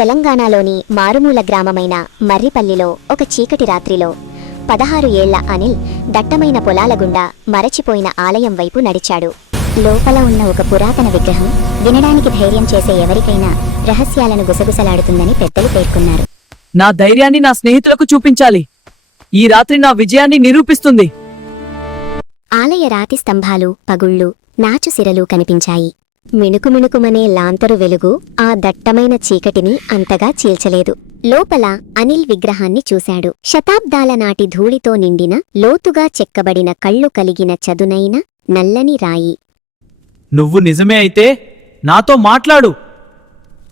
తెలంగాణలోని మారుమూల గ్రామమైన మర్రిపల్లిలో ఒక చీకటి రాత్రిలో పదహారు ఏళ్ళ అనిల్ దట్టమైన పొలాల గుండా మరచిపోయిన ఆలయం వైపు నడిచాడు. లోపల ఉన్న ఒక పురాతన విగ్రహం వినడానికి ధైర్యం చేసే ఎవరికైనా రహస్యాలను గుసగుసలాడుతుందని పెద్దలు పేర్కొన్నారు. నా ధైర్యాన్ని నా స్నేహితులకు చూపించాలి. ఈ రాత్రి నా విజయాన్ని నిరూపిస్తుంది. ఆలయ రాతి స్తంభాలు పగుళ్ళు నాచు సిరలు కనిపించాయి. మిణుకుమిణుకుమనే లాంతరు వెలుగు ఆ దట్టమైన చీకటిని అంతగా చీల్చలేదు. లోపల అనిల్ విగ్రహాన్ని చూశాడు. శతాబ్దాల నాటి ధూళితో నిండిన లోతుగా చెక్కబడిన కళ్ళు కలిగిన చదునైన నల్లని రాయి. నువ్వు నిజమే అయితే నాతో మాట్లాడు!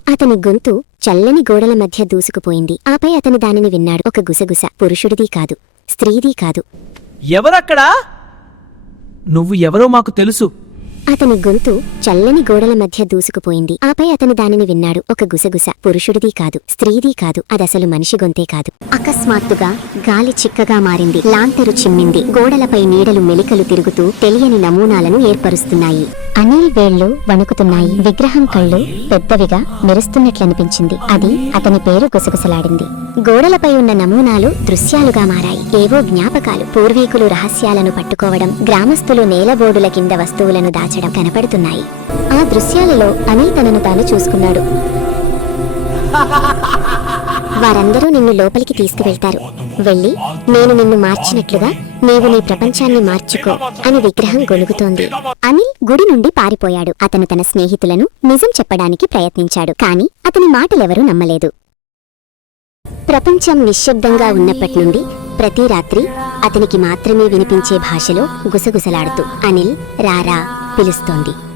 అతని గొంతు చల్లని గోడల మధ్య దూసుకుపోయింది. ఆపై అతను దానిని విన్నాడు. ఒక గుసగుస. పురుషుడిది కాదు స్త్రీది కాదు. ఎవరక్కడా? నువ్వు ఎవరో మాకు తెలుసు. అతని గొంతు చల్లని గోడల మధ్య దూసుకుపోయింది. ఆపై అతను దానిని విన్నాడు. ఒక గుసగుస. పురుషుడిది కాదు. స్త్రీది కాదు. అదసలు మనిషి గొంతే కాదు. అకస్మాత్తుగా గాలి చిక్కగా మారింది. లాంతరు చిమ్మింది. గోడలపై నీడలు మెలికలు తిరుగుతూ తెలియని నమూనాలను ఏర్పరుస్తున్నాయి. అనిల్ వేళ్ళు వణుకుతున్నాయి. విగ్రహం కళ్ళు పెద్దవిగా మెరుస్తున్నట్లనిపించింది. అది అతని పేరు గుసగుసలాడింది. గోడలపై ఉన్న నమూనాలు దృశ్యాలుగా మారాయి. ఏవో జ్ఞాపకాలు పూర్వీకులు రహస్యాలను పట్టుకోవడం గ్రామస్తులు నేలబోడుల కింద వస్తువులను దాచడం కనపడుతున్నాయి. ఆ దృశ్యాలలో అనిల్ తనను తాను చూసుకున్నాడు. వారందరూ నిన్ను లోపలికి తీసుకువెళ్తారు. వెళ్ళి నేను నిన్ను మార్చినట్లుగా నీవు నీ ప్రపంచాన్ని మార్చుకో అని విగ్రహం గొలుగుతోంది అనిల్ గుడి నుండి పారిపోయాడు. అతను తన స్నేహితులను నిజం చెప్పడానికి ప్రయత్నించాడు. కాని అతని మాటలెవరూ నమ్మలేదు. ప్రపంచం నిశ్శబ్దంగా ఉన్నప్పటి నుండి ప్రతి రాత్రి అతనికి మాత్రమే వినిపించే భాషలో గుసగుసలాడుతూ అనిల్ రారా పిలుస్తోంది.